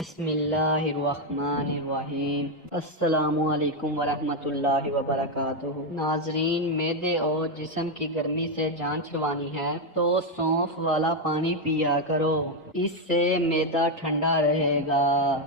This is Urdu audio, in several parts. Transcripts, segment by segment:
بسم اللہ الرحمن الرحیم۔ السلام علیکم ورحمۃ اللہ وبرکاتہ۔ ناظرین، معدے اور جسم کی گرمی سے جان چھڑوانی ہے تو سونف والا پانی پیا کرو، اس سے معدہ ٹھنڈا رہے گا۔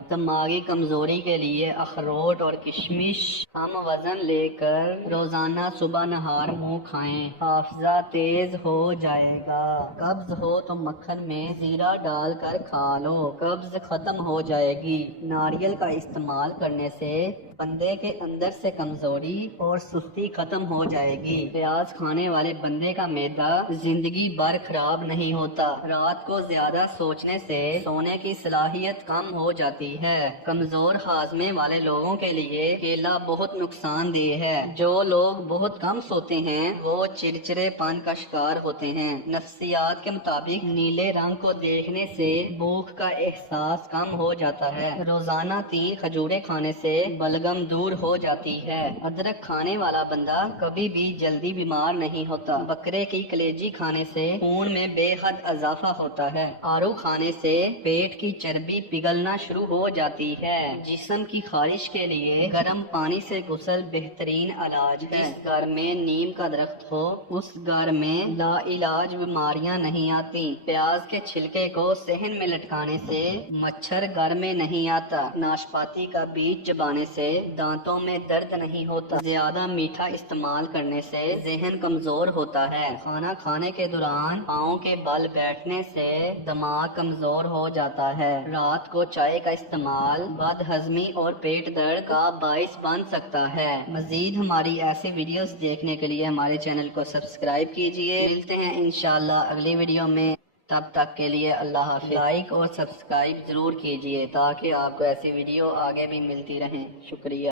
دماغی کمزوری کے لیے اخروٹ اور کشمش ہم وزن لے کر روزانہ صبح نہار منہ کھائیں، حافظہ تیز ہو جائے گا۔ قبض ہو تو مکھن میں زیرہ ڈال کر کھا لو، قبض ختم ہو جائے گی۔ ناریل کا استعمال کرنے سے بندے کے اندر سے کمزوری اور سستی ختم ہو جائے گی۔ پیاز کھانے والے بندے کا معدہ زندگی بھر خراب نہیں ہوتا۔ رات کو زیادہ سوچنے سے سونے کی صلاحیت کم ہو جاتی ہے۔ کمزور ہاضمے والے لوگوں کے لیے کیلا بہت نقصان دہ ہے۔ جو لوگ بہت کم سوتے ہیں وہ چڑچڑے پن کا شکار ہوتے ہیں۔ نفسیات کے مطابق نیلے رنگ کو دیکھنے سے بھوک کا احساس کم ہو جاتا ہے۔ روزانہ 3 کھجوریں کھانے سے بلغم دور ہو جاتی ہے۔ ادرک کھانے والا بندہ کبھی بھی جلدی بیمار نہیں ہوتا۔ بکرے کی کلیجی کھانے سے خون میں بے حد اضافہ ہوتا ہے۔ آڑو کھانے سے پیٹ کی چربی پگھلنا شروع ہو جاتی ہے۔ جسم کی خارش کے لیے گرم پانی سے غسل بہترین علاج ہے۔ جس گھر میں نیم کا درخت ہو اس گھر میں لا علاج بیماریاں نہیں آتی۔ پیاز کے چھلکے کو صحن میں لٹکانے سے مچھر گھر میں نہیں آتا۔ ناشپاتی کا بیج چبانے سے دانتوں میں درد نہیں ہوتا۔ زیادہ میٹھا استعمال کرنے سے ذہن کمزور ہوتا ہے۔ کھانا کھانے کے دوران پاؤں کے بل بیٹھنے سے دماغ کمزور ہو جاتا ہے۔ رات کو چائے کا استعمال بد ہضمی اور پیٹ درد کا باعث بن سکتا ہے۔ مزید ہماری ایسی ویڈیوز دیکھنے کے لیے ہمارے چینل کو سبسکرائب کیجیے۔ ملتے ہیں انشاءاللہ اگلی ویڈیو میں، تب تک کے لیے اللہ حافظ۔ لائک اور سبسکرائب ضرور کیجیے تاکہ آپ کو ایسی ویڈیو آگے بھی ملتی رہیں۔ شکریہ۔